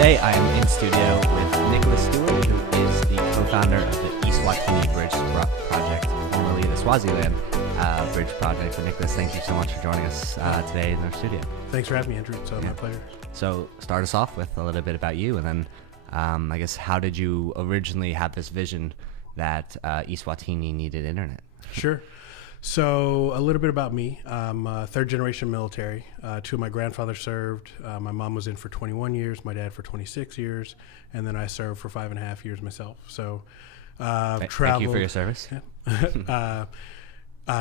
Today I am in studio with Nicholus Steward, who is the co-founder of the eSwatini Bridge Project, formerly the Swaziland Bridge Project. So Nicholus, thank you so much for joining us today in our studio. Thanks for having me, Andrew. It's my pleasure. So start us off with a little bit about you, and then I guess how did you originally have this vision that eSwatini needed internet? Sure. So a little bit about me. I'm third generation military. Two of my grandfathers served. My mom was in for 21 years, my dad for 26 years, and then I served for 5.5 years myself. So Thank you for your service. Yeah.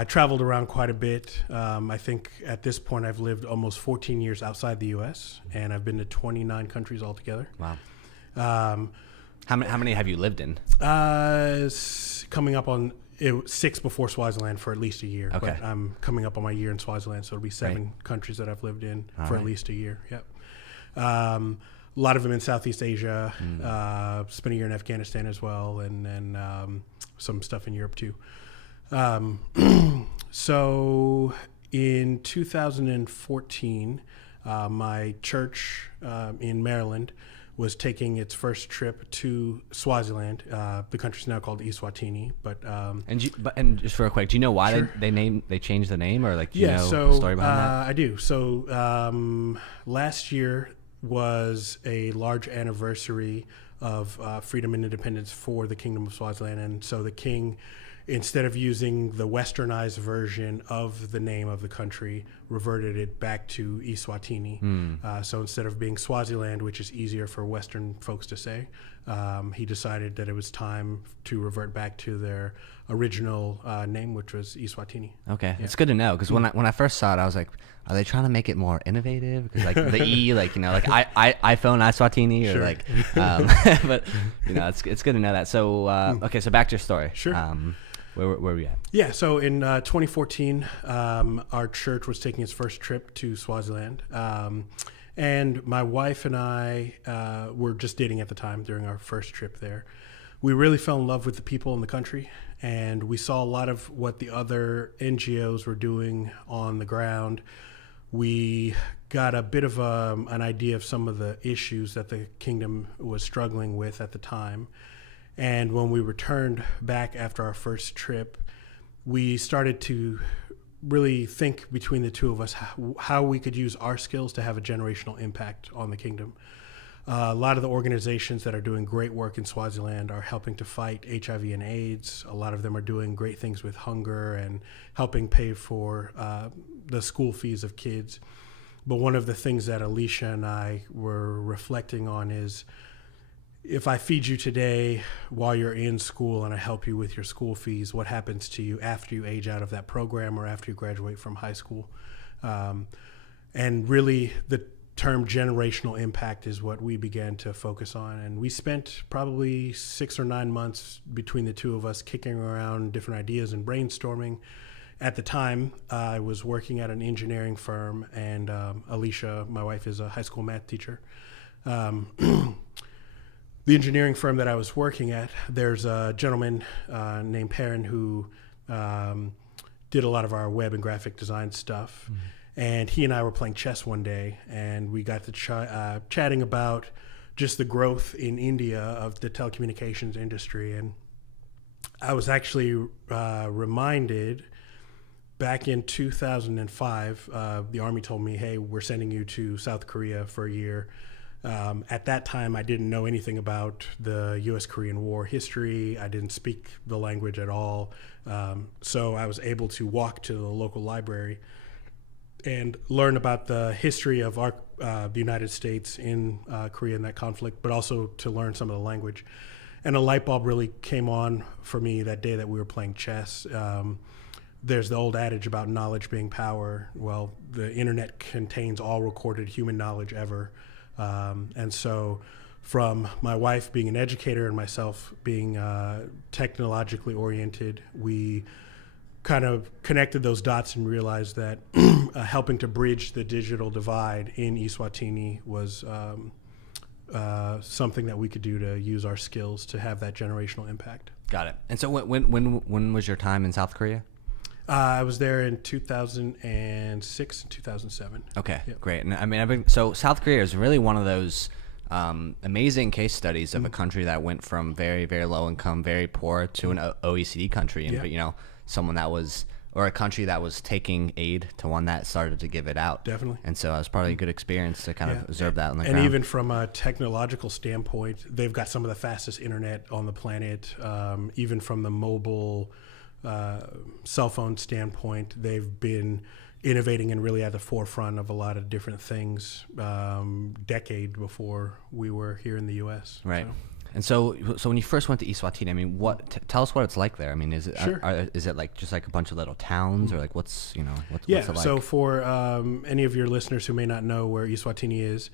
Traveled around quite a bit. I think at this point I've lived almost 14 years outside the U.S., and I've been to 29 countries altogether. Wow. How many have you lived in? Coming up on 6 before Swaziland for at least a year. Okay. But I'm coming up on my year in Swaziland, so it'll be 7 countries that I've lived in for at least a year. Yep. A lot of them in Southeast Asia. Spent a year in Afghanistan as well, and then some stuff in Europe too. So in 2014, my church in Maryland was taking its first trip to Swaziland. The country's now called eSwatini, but and just real quick, do you know why Sure. they changed the name, or like do you know the story behind that? I do. So last year was a large anniversary of freedom and independence for the Kingdom of Swaziland, and so the king, instead of using the westernized version of the name of the country, reverted it back to eSwatini. So instead of being Swaziland, which is easier for Western folks to say, he decided that it was time to revert back to their original name, which was eSwatini. Okay, it's good to know, because when I first saw it, I was like, are they trying to make it more innovative? Because like the E, like like iPhone eSwatini, or Sure. like, but it's good to know that. So okay, so back to your story. Sure. Where were we at? Yeah, so in 2014, our church was taking its first trip to Swaziland. And my wife and I were just dating at the time during our first trip there. We really fell in love with the people in the country, and we saw a lot of what the other NGOs were doing on the ground. We got a bit of an idea of some of the issues that the kingdom was struggling with at the time. And when we returned back after our first trip, we started to really think between the two of us how we could use our skills to have a generational impact on the kingdom. A lot of the organizations that are doing great work in Swaziland are helping to fight HIV and AIDS. A lot of them are doing great things with hunger and helping pay for the school fees of kids. But one of the things that Alicia and I were reflecting on is, if I feed you today while you're in school and I help you with your school fees, what happens to you after you age out of that program or after you graduate from high school? And really the term generational impact is what we began to focus on. And we spent probably 6 or 9 months between the two of us kicking around different ideas and brainstorming. At the time, I was working at an engineering firm, and Alicia, my wife, is a high school math teacher. The engineering firm that I was working at, there's a gentleman named Perrin who did a lot of our web and graphic design stuff. And he and I were playing chess one day, and we got to chatting about just the growth in India of the telecommunications industry. And I was actually reminded back in 2005, the Army told me, hey, we're sending you to South Korea for a year. At that time, I didn't know anything about the U.S.-Korean War history. I didn't speak the language at all. So I was able to walk to the local library and learn about the history of the United States in Korea in that conflict, but also to learn some of the language. And a light bulb really came on for me that day that we were playing chess. There's the old adage about knowledge being power. Well, the internet contains all recorded human knowledge ever. And so from my wife being an educator and myself being technologically oriented, we kind of connected those dots and realized that helping to bridge the digital divide in eSwatini was something that we could do to use our skills to have that generational impact. Got it. And so when was your time in South Korea? I was there in 2006 and 2007. Okay, Yep. great. And I mean, so South Korea is really one of those amazing case studies of a country that went from very, very low income, very poor to an OECD country, and you know, someone that was, or a country that was taking aid to one that started to give it out. Definitely. And so it was probably a good experience to kind of observe that on the and ground. even from a technological standpoint, they've got some of the fastest internet on the planet. Even from the mobile cell phone standpoint, they've been innovating and really at the forefront of a lot of different things decade before we were here in the U.S. Right. And so when you first went to eSwatini, I mean, tell us what it's like there. I mean, is it is it like just like a bunch of little towns, or like what's it like? So for any of your listeners who may not know where eSwatini is,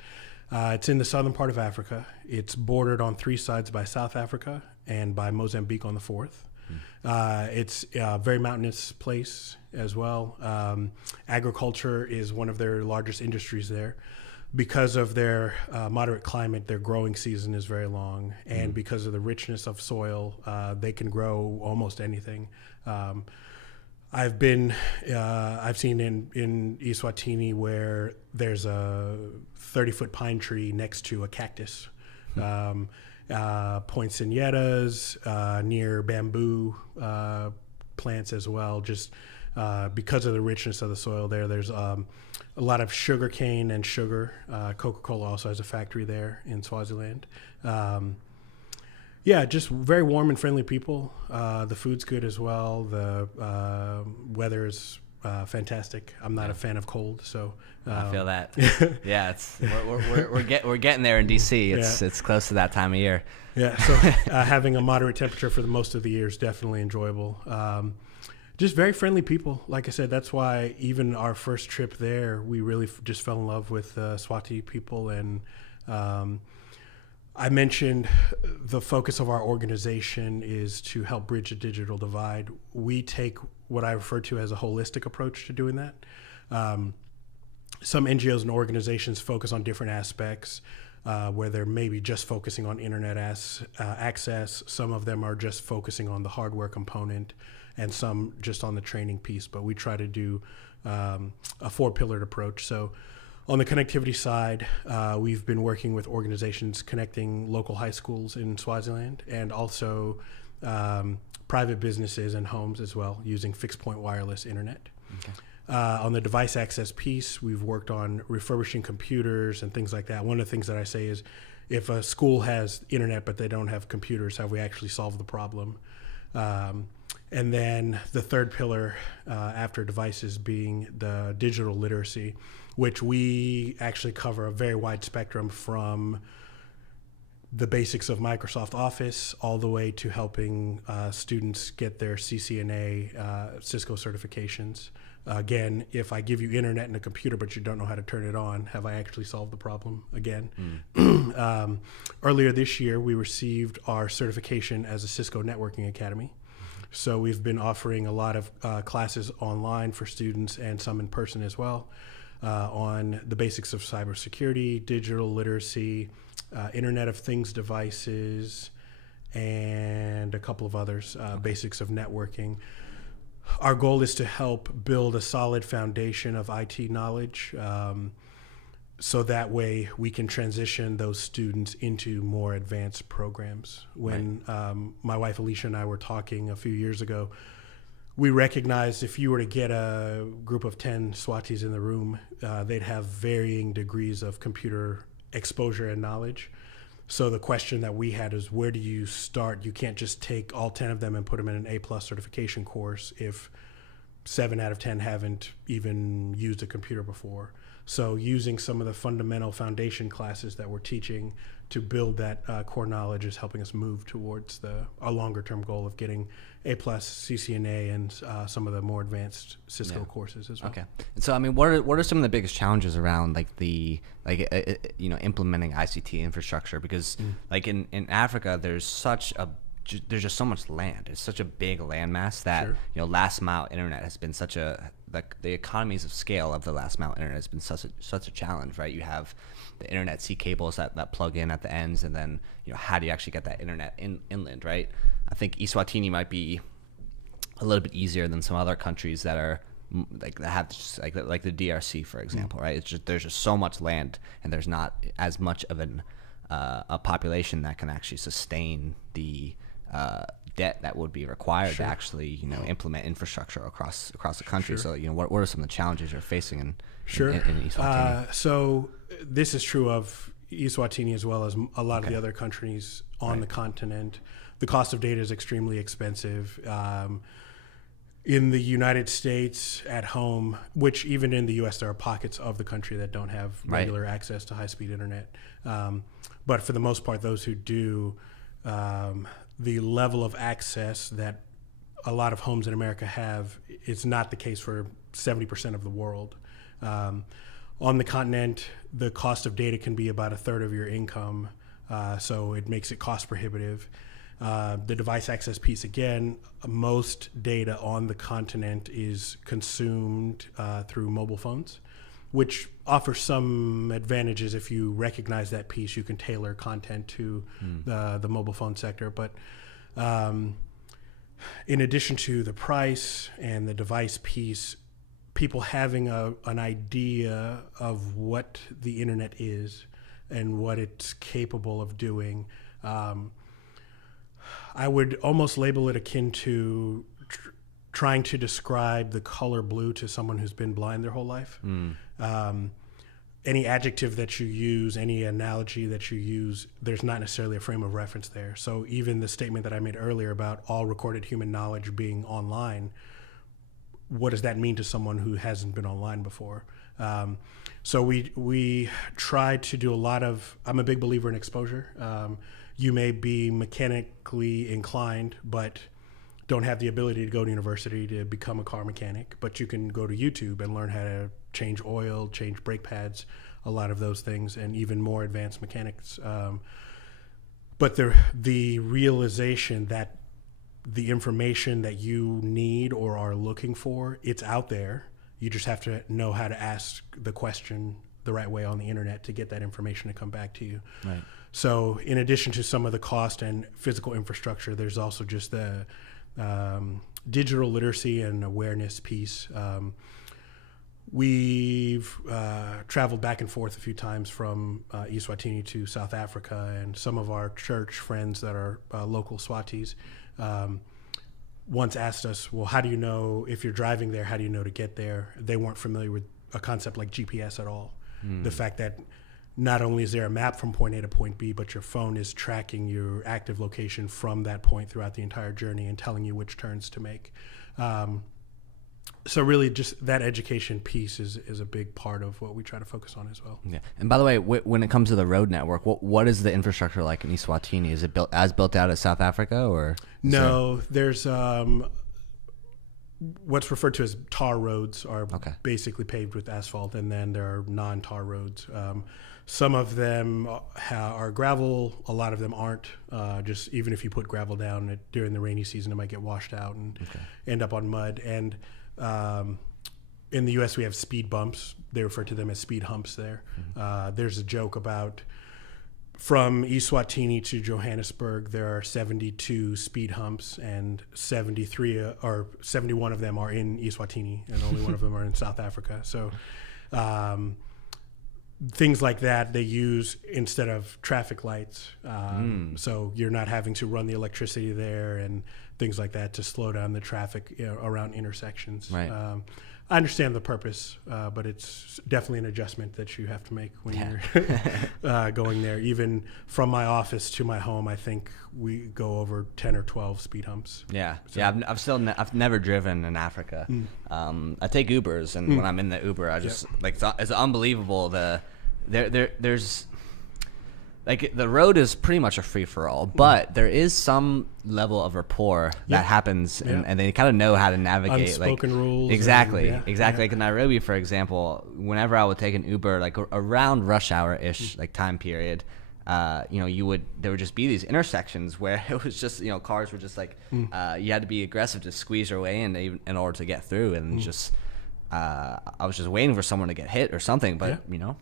it's in the southern part of Africa. It's bordered on 3 sides by South Africa and by Mozambique on the 4th. It's a very mountainous place as well. Agriculture is one of their largest industries there. Because of their moderate climate, their growing season is very long, and because of the richness of soil, they can grow almost anything. I've seen in eSwatini where there's a 30-foot pine tree next to a cactus. Poinsettias near bamboo plants as well. Just because of the richness of the soil there, there's a lot of sugar cane and sugar. Coca-Cola also has a factory there in Swaziland. Just very warm and friendly people. The food's good as well. The weather is fantastic. I'm not a fan of cold, so I feel that. Yeah, it's we're getting there in DC. It's close to that time of year. Yeah, so having a moderate temperature for the most of the year is definitely enjoyable. Just very friendly people. Like I said, that's why even our first trip there, we really just fell in love with Swati people. And I mentioned the focus of our organization is to help bridge the digital divide. We take what I refer to as a holistic approach to doing that. Some NGOs and organizations focus on different aspects, where they're maybe just focusing on internet access. Some of them are just focusing on the hardware component, and some just on the training piece. But we try to do a 4-pillared approach. So on the connectivity side, we've been working with organizations connecting local high schools in Swaziland, and also private businesses and homes as well, using fixed point wireless internet. Okay. On the device access piece, we've worked on refurbishing computers and things like that. One of the things that I say is, if a school has internet but they don't have computers, have we actually solved the problem? And then the third pillar after devices being the digital literacy, which we actually cover a very wide spectrum, from the basics of Microsoft Office all the way to helping students get their CCNA Cisco certifications. Again, if I give you internet and a computer but you don't know how to turn it on, have I actually solved the problem again? Earlier this year, we received our certification as a Cisco Networking Academy. So we've been offering a lot of classes online for students, and some in person as well, on the basics of cybersecurity, digital literacy, Internet of Things devices, and a couple of others, basics of networking. Our goal is to help build a solid foundation of IT knowledge, so that way we can transition those students into more advanced programs. When my wife Alicia and I were talking a few years ago, we recognized if you were to get a group of 10 Swatis in the room, they'd have varying degrees of computer exposure and knowledge. So the question that we had is, where do you start? You can't just take all 10 of them and put them in an A+ certification course if 7 out of 10 haven't even used a computer before. So using some of the fundamental foundation classes that we're teaching to build that core knowledge is helping us move towards our longer term goal of getting A+, CCNA, and some of the more advanced Cisco courses as well. Okay. And so, I mean, what are some of the biggest challenges around implementing ICT infrastructure? Because like in Africa, there's just so much land. It's such a big landmass that last mile internet has been such a the economies of scale of the last mile internet has been such a challenge, right? You have the internet C cables that plug in at the ends, and then how do you actually get that internet inland, right? I think eSwatini might be a little bit easier than some other countries that are like the DRC, for example, right? It's just there's just so much land, and there's not as much of an a population that can actually sustain the debt that would be required to actually, implement infrastructure across the country. So, what are some of the challenges you're facing in eSwatini? So this is true of eSwatini as well as a lot of the other countries on the continent. The cost of data is extremely expensive. In the United States, at home, which even in the U.S. there are pockets of the country that don't have regular access to high-speed internet. But for the most part, those who do, the level of access that a lot of homes in America have is not the case for 70% of the world. On the continent, the cost of data can be about a third of your income, so it makes it cost prohibitive. The device access piece, again, most data on the continent is consumed through mobile phones, which offers some advantages. If you recognize that piece, you can tailor content to the mobile phone sector. But in addition to the price and the device piece, people having an idea of what the internet is and what it's capable of doing, I would almost label it akin to trying to describe the color blue to someone who's been blind their whole life. Any adjective that you use, any analogy that you use, there's not necessarily a frame of reference there. So even the statement that I made earlier about all recorded human knowledge being online, what does that mean to someone who hasn't been online before? So we try to do a lot of, I'm a big believer in exposure. You may be mechanically inclined, but don't have the ability to go to university to become a car mechanic, but you can go to YouTube and learn how to change oil, change brake pads, a lot of those things, and even more advanced mechanics. But the realization that the information that you need or are looking for, it's out there. You just have to know how to ask the question the right way on the internet to get that information to come back to you. Right. So in addition to some of the cost and physical infrastructure, there's also just the digital literacy and awareness piece. We've traveled back and forth a few times from eSwatini to South Africa, and some of our church friends that are local Swatis once asked us, well, how do you know, if you're driving there, how do you know to get there? They weren't familiar with a concept like GPS at all. The fact that not only is there a map from point A to point B, but your phone is tracking your active location from that point throughout the entire journey and telling you which turns to make. So really just that education piece is a big part of what we try to focus on as well. Yeah. And by the way, when it comes to the road network, what is the infrastructure like in eSwatini? Is it built out as South Africa, or? No, there's what's referred to as tar roads are basically paved with asphalt, and then there are non-tar roads. Some of them are gravel, a lot of them aren't. Just even if you put gravel down during the rainy season, it might get washed out and end up on mud. And in the U.S., we have speed bumps. They refer to them as speed humps there. There's a joke about from eSwatini to Johannesburg, there are 72 speed humps, and 71 of them are in eSwatini, and only one of them are in South Africa. So things like that they use instead of traffic lights. So you're not having to run the electricity there and things like that to slow down the traffic around intersections. Right. I understand the purpose, but it's definitely an adjustment that you have to make when you're going there. Even from my office to my home, I think we go over 10 or 12 speed humps. Yeah, so. Yeah. I've never driven in Africa. I take Ubers, and when I'm in the Uber, I just it's unbelievable. There's like the road is pretty much a free for all, but there is some level of rapport that happens, and they kind of know how to navigate unspoken rules. Exactly. Like in Nairobi, for example, whenever I would take an Uber, like around rush hour ish, like time period, there would just be these intersections where it was just cars were just like you had to be aggressive to squeeze your way in order to get through, and just I was just waiting for someone to get hit or something, but Yeah.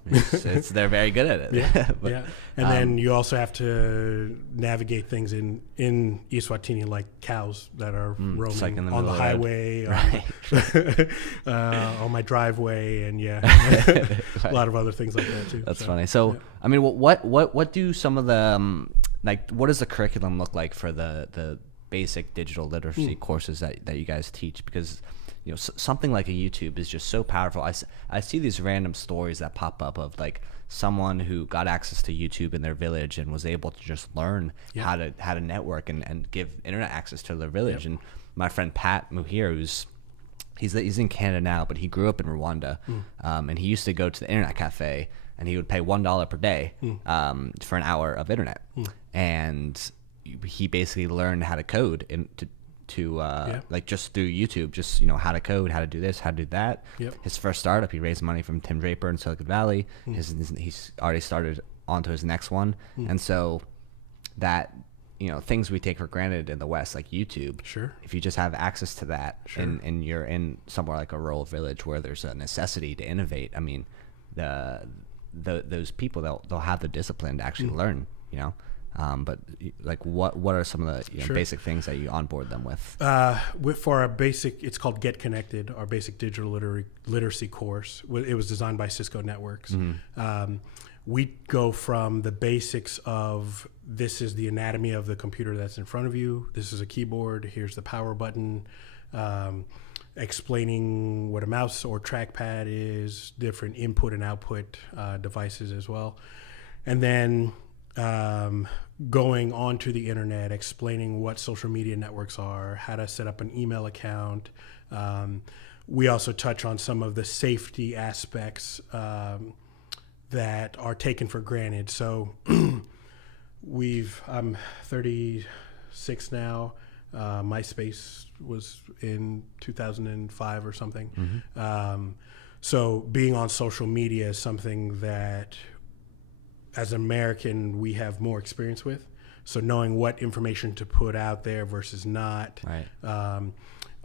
they're very good at it. Yeah, But, yeah. And then you also have to navigate things in eSwatini, like cows that are roaming like in the on the middle of the road. highway, on my driveway, and a lot of other things like that too. That's funny. So, I mean, what do some of the like, what does the curriculum look like for the basic digital literacy courses that you guys teach? Because something like a YouTube is just so powerful. I see these random stories that pop up of like someone who got access to YouTube in their village and was able to just learn how to network and give internet access to their village. And my friend Pat Muhir, he's in Canada now, but he grew up in Rwanda, and he used to go to the internet cafe and he would pay $1 per day for an hour of internet, and he basically learned how to code like just through YouTube, just how to code, how to do this, how to do that. His first startup, he raised money from Tim Draper in Silicon Valley. He's already started onto his next one, and so that things we take for granted in the West, like YouTube. Sure. If you just have access to that, and you're in somewhere like a rural village where there's a necessity to innovate, I mean, those people they'll have the discipline to actually learn. But like, what are some of the basic things that you onboard them with? For our basic, it's called Get Connected, our basic digital literacy course. It was designed by Cisco Networks. We go from the basics of, this is the anatomy of the computer that's in front of you. This is a keyboard. Here's the power button. Explaining what a mouse or trackpad is, different input and output devices as well. And then going onto the internet, explaining what social media networks are, how to set up an email account. We also touch on some of the safety aspects that are taken for granted. So I'm 36 now. MySpace was in 2005 or something. So being on social media is something that, as an American, we have more experience with. So knowing what information to put out there versus not,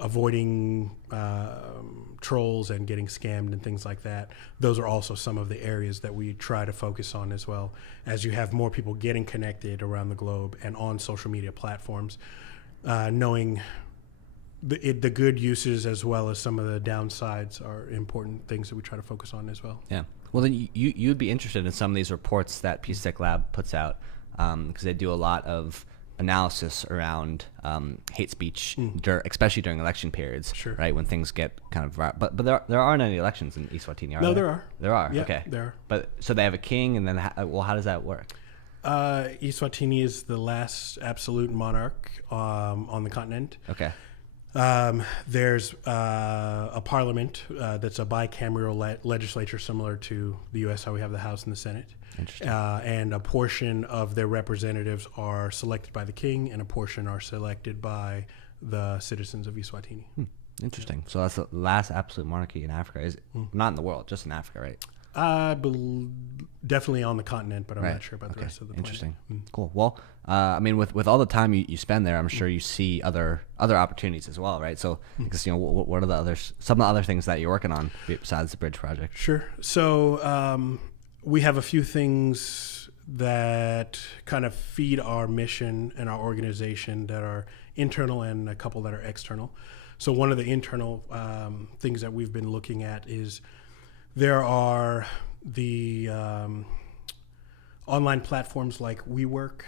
avoiding trolls and getting scammed and things like that. Those are also some of the areas that we try to focus on as well. As you have more people getting connected around the globe and on social media platforms, knowing the good uses as well as some of the downsides are important things that we try to focus on as well. Yeah. Well, then you'd be interested in some of these reports that PSTEC Lab puts out, because they do a lot of analysis around hate speech, especially during election periods, right? When things get kind of but there aren't any elections in eSwatini, are there? No, there are. There are. Yeah, okay. There are. But so they have a king, and then how does that work? eSwatini is the last absolute monarch on the continent. Okay. There's a parliament that's a bicameral legislature, similar to the U.S., how we have the House and the Senate. Interesting. And a portion of their representatives are selected by the king, and a portion are selected by the citizens of eSwatini. Interesting. So that's the last absolute monarchy in Africa. Is not in the world, just in Africa, right? Definitely on the continent, but I'm not sure about the rest of the planet. Interesting. Cool. Well, I mean, with all the time you spend there, I'm sure you see other opportunities as well, right? So, because what are some of the other things that you're working on besides the Bridge Project? Sure. So we have a few things that kind of feed our mission and our organization that are internal, and a couple that are external. So one of the internal things that we've been looking at is there are the online platforms like WeWork,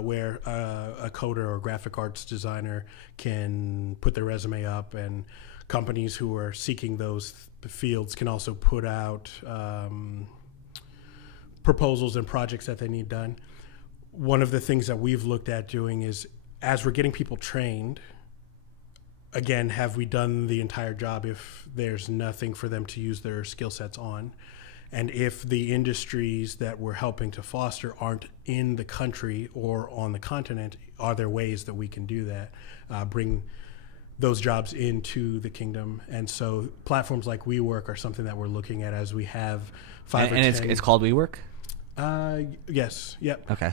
where a coder or graphic arts designer can put their resume up, and companies who are seeking those fields can also put out proposals and projects that they need done. One of the things that we've looked at doing is, as we're getting people trained, again, have we done the entire job if there's nothing for them to use their skill sets on? And if the industries that we're helping to foster aren't in the country or on the continent, are there ways that we can do that, bring those jobs into the kingdom? And so platforms like WeWork are something that we're looking at, as we have 5 or 10. And it's called WeWork? Yes. Yep. Okay.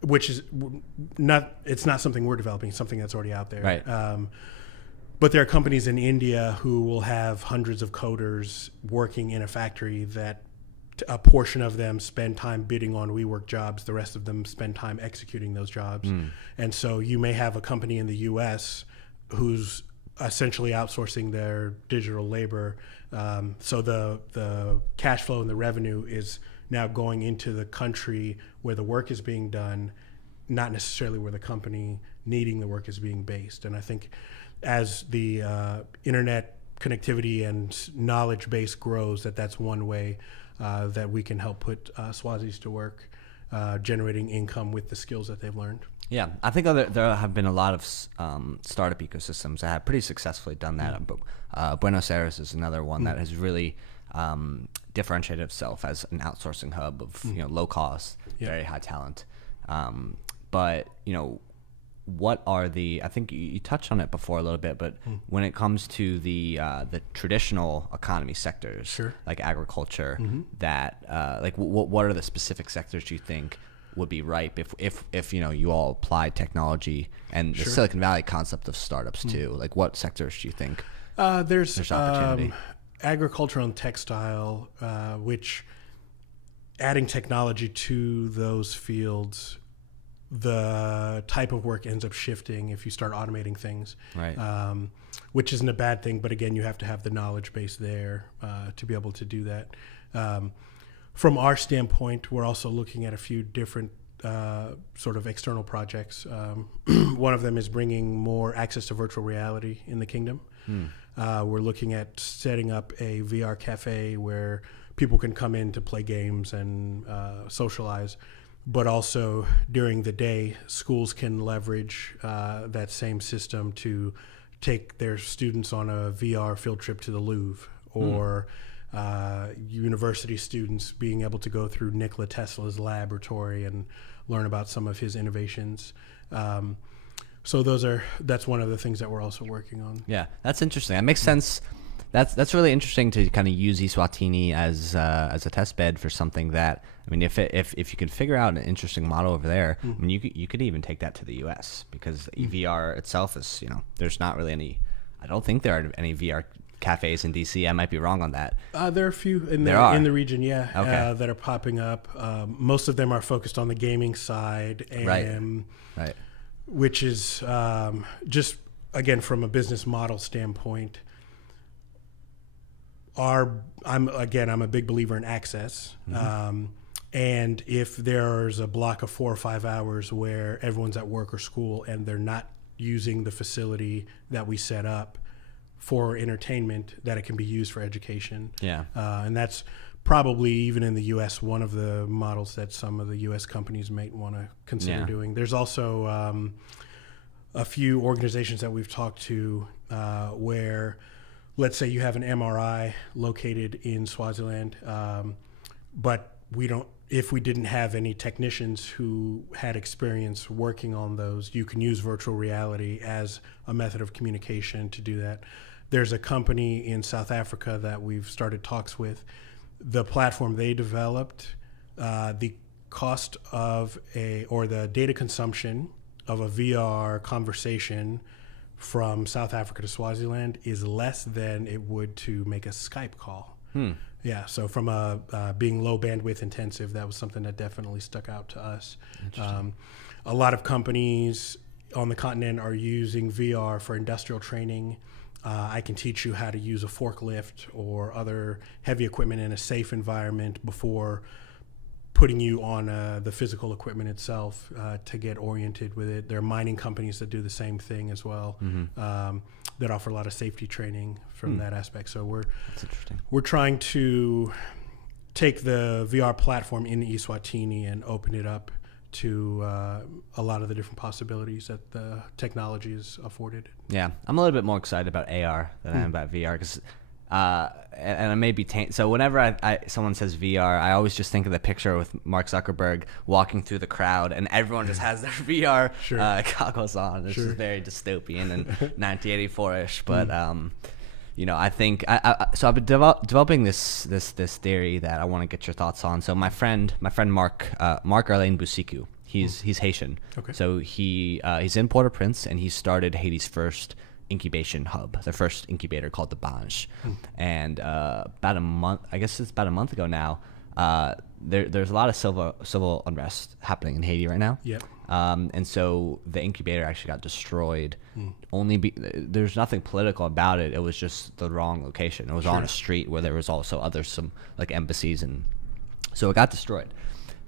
Which is it's not something we're developing, it's something that's already out there. Right. But there are companies in India who will have hundreds of coders working in a factory that a portion of them spend time bidding on WeWork jobs. The rest of them spend time executing those jobs. And so you may have a company in the U.S. who's essentially outsourcing their digital labor. So the cash flow and the revenue is now going into the country where the work is being done, not necessarily where the company needing the work is being based. And I think as the internet connectivity and knowledge base grows, that's one way that we can help put Swazis to work, generating income with the skills that they've learned. Yeah, I think there have been a lot of startup ecosystems that have pretty successfully done that. Buenos Aires is another one that has really differentiated itself as an outsourcing hub of low cost, very high talent. But what are I think you touched on it before a little bit, but when it comes to the traditional economy sectors, like agriculture, that what are the specific sectors do you think would be ripe if you all apply technology and the Silicon Valley concept of startups too? Like, what sectors do you think there's opportunity? Agricultural and textile, which adding technology to those fields, the type of work ends up shifting if you start automating things, right? Which isn't a bad thing, but again, you have to have the knowledge base there to be able to do that. From our standpoint, we're also looking at a few different sort of external projects. One of them is bringing more access to virtual reality in the kingdom. We're looking at setting up a VR cafe where people can come in to play games and socialize. But also during the day, schools can leverage that same system to take their students on a VR field trip to the Louvre, or university students being able to go through Nikola Tesla's laboratory and learn about some of his innovations. So that's one of the things that we're also working on. Yeah, that's interesting. That makes sense. That's really interesting to kind of use eSwatini as a test bed for something that, I mean, if you can figure out an interesting model over there, I mean, you could even take that to the U.S. because VR itself is, there's not really any. I don't think there are any VR cafes in DC. I might be wrong on that. There are a few in the region, that are popping up. Most of them are focused on the gaming side, and right. Which is just again from a business model standpoint. I'm a big believer in access. And if there's a block of 4 or 5 hours where everyone's at work or school and they're not using the facility that we set up for entertainment, that it can be used for education. Yeah. And that's probably, even in the U.S., one of the models that some of the U.S. companies might want to consider doing. There's also a few organizations that we've talked to where, let's say you have an MRI located in Swaziland, but if we didn't have any technicians who had experience working on those, you can use virtual reality as a method of communication to do that. There's a company in South Africa that we've started talks with. The platform they developed, the cost of the data consumption of a VR conversation from South Africa to Swaziland is less than it would to make a Skype call. Yeah, so from being low bandwidth intensive, that was something that definitely stuck out to us. A lot of companies on the continent are using VR for industrial training. I can teach you how to use a forklift or other heavy equipment in a safe environment before putting you on the physical equipment itself to get oriented with it. There are mining companies that do the same thing as well, that offer a lot of safety training from that aspect. So we're trying to take the VR platform in eSwatini and open it up to a lot of the different possibilities that the technology is afforded. Yeah, I'm a little bit more excited about AR than I am about VR because and I may be so whenever someone says VR, I always just think of the picture with Mark Zuckerberg walking through the crowd and everyone just has their VR goggles on. It's just very dystopian and 1984ish. But I think so I've been developing this theory that I want to get your thoughts on. So my friend Mark Arlene Busiku, he's Haitian. Okay. So he's in Port-au-Prince and he started Haiti's first incubation hub, their first incubator called the Banj. And about a month ago now, there's a lot of civil unrest happening in Haiti right now. Yep. And so the incubator actually got destroyed. There's nothing political about it. It was just the wrong location. It was on a street where there was also some like embassies, and so it got destroyed.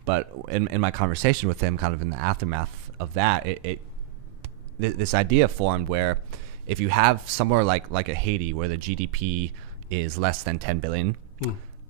But in my conversation with him, kind of in the aftermath of that, this idea formed where if you have somewhere like a Haiti where the GDP is less than 10 billion,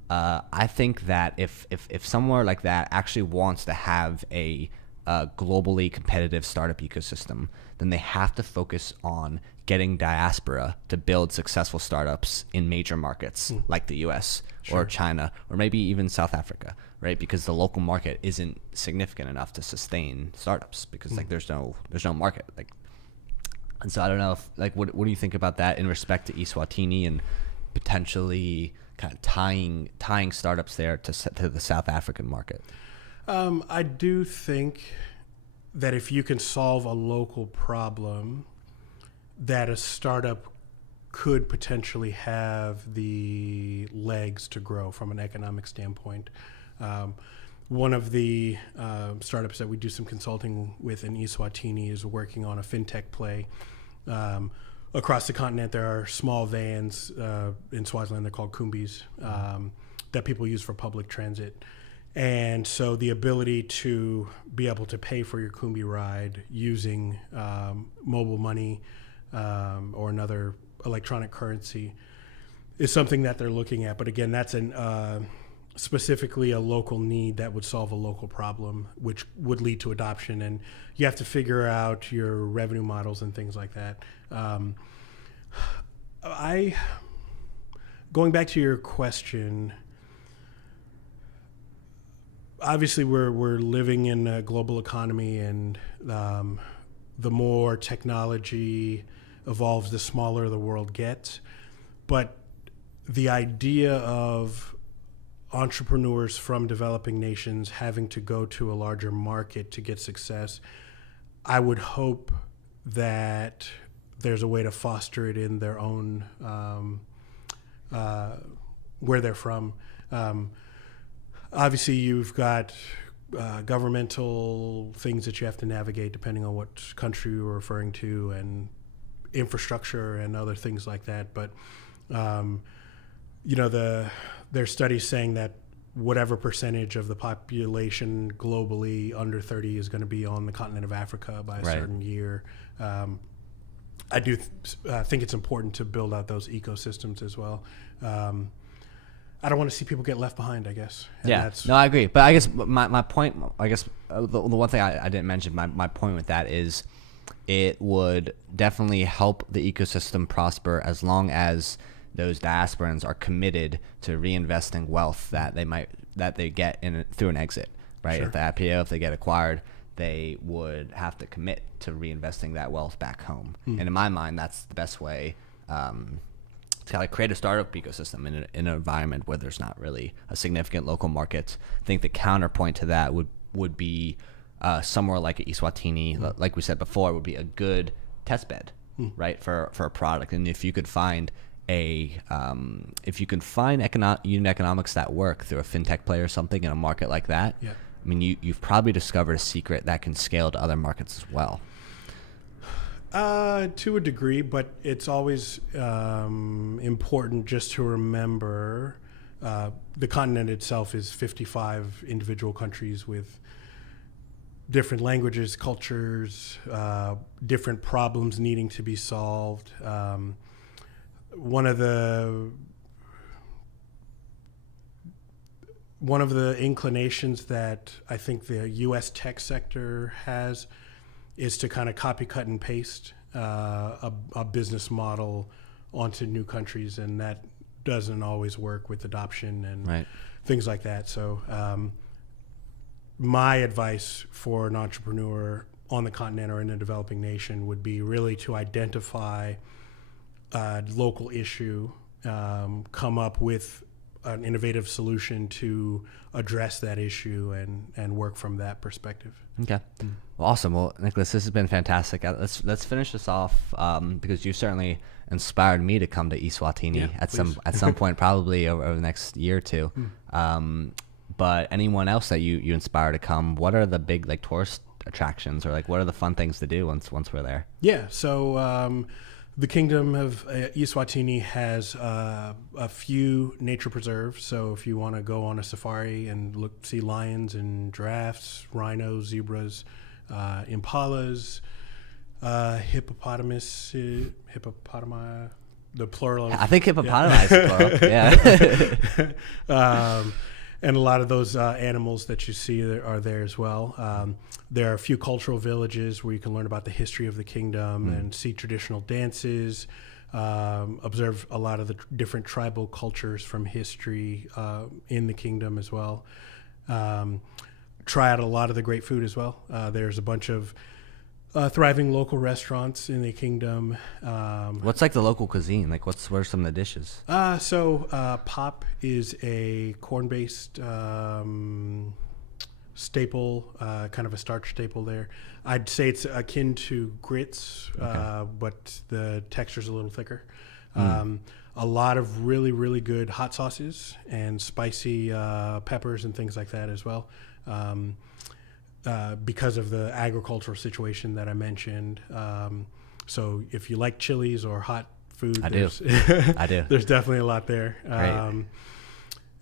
I think that if somewhere like that actually wants to have a globally competitive startup ecosystem, then they have to focus on getting diaspora to build successful startups in major markets like the US or China or maybe even South Africa, right? Because the local market isn't significant enough to sustain startups because like there's no market. Like, and so I don't know if like what do you think about that in respect to eSwatini and potentially kind of tying startups there to the South African market? I do think that if you can solve a local problem, that a startup could potentially have the legs to grow from an economic standpoint. One of the startups that we do some consulting with in eSwatini is working on a fintech play. Across the continent, there are small vans in Swaziland, they're called kumbis, that people use for public transit. And so the ability to be able to pay for your Kumbi ride using mobile money or another electronic currency is something that they're looking at. But again, that's specifically a local need that would solve a local problem, which would lead to adoption. And you have to figure out your revenue models and things like that. Going back to your question, obviously we're living in a global economy, and the more technology evolves, the smaller the world gets. But the idea of entrepreneurs from developing nations having to go to a larger market to get success, I would hope that there's a way to foster it in their own, where they're from. Obviously, you've got governmental things that you have to navigate depending on what country you're referring to, and infrastructure and other things like that. But there's studies saying that whatever percentage of the population globally under 30 is going to be on the continent of Africa by a certain year. I do think it's important to build out those ecosystems as well. I don't want to see people get left behind, I guess. And no, I agree. But I guess my point, the one thing I didn't mention, my point with that is it would definitely help the ecosystem prosper as long as those diasporans are committed to reinvesting wealth that they get through an exit, right? Sure. If the IPO, if they get acquired, they would have to commit to reinvesting that wealth back home. And in my mind, that's the best way to kind of create a startup ecosystem in an environment where there's not really a significant local market. I think the counterpoint to that would be somewhere like eSwatini, like we said before, would be a good test bed, right, for a product. And if you could find unit economics that work through a fintech play or something in a market like that, I mean, you've probably discovered a secret that can scale to other markets as well. To a degree, but it's always important just to remember the continent itself is 55 individual countries with different languages, cultures, different problems needing to be solved. One of the inclinations that I think the U.S. tech sector has is to kind of copy, cut, and paste a business model onto new countries, and that doesn't always work with adoption and things like that. So my advice for an entrepreneur on the continent or in a developing nation would be really to identify a local issue, come up with an innovative solution to address that issue and work from that perspective. Okay. Well, awesome. Well, Nicholus, this has been fantastic. Let's finish this off because you certainly inspired me to come to eSwatini at some point, probably over the next year or two. But anyone else that you inspire to come, what are the big like tourist attractions, or like what are the fun things to do once we're there? Yeah. So the Kingdom of eSwatini has a few nature preserves. So if you want to go on a safari and see lions and giraffes, rhinos, zebras, impalas, hippopotami, the plural. I think hippopotami is the plural. Yeah. And a lot of those animals that you see are there as well. There are a few cultural villages where you can learn about the history of the kingdom and see traditional dances, observe a lot of the different tribal cultures from history in the kingdom as well. Try out a lot of the great food as well. There's a bunch of thriving local restaurants in the kingdom. What's like the local cuisine? Like what are some of the dishes? So pop is a corn-based staple, kind of a starch staple there. I'd say it's akin to grits, but the texture's a little thicker. A lot of really, really good hot sauces and spicy peppers and things like that as well. Because of the agricultural situation that I mentioned. So if you like chilies or hot food, I do. There's definitely a lot there.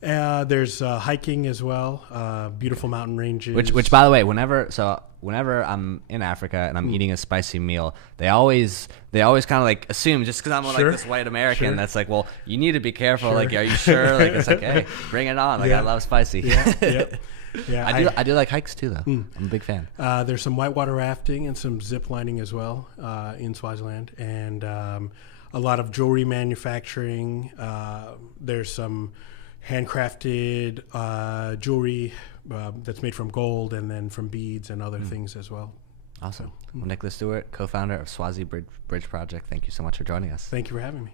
There's hiking as well, beautiful mountain ranges. Which by the way, whenever I'm in Africa and I'm eating a spicy meal, they always kind of like assume just because I'm like this white American that's like, well, you need to be careful. Like, are you sure? Like, it's like, hey, bring it on. Like, I love spicy. Yeah, I do like hikes too, though. I'm a big fan. There's some whitewater rafting and some zip lining as well in Swaziland, and a lot of jewelry manufacturing. There's some handcrafted jewelry that's made from gold and then from beads and other things as well. Awesome. Well, Nicholus Steward, co-founder of Swazi Bridge Project, thank you so much for joining us. Thank you for having me.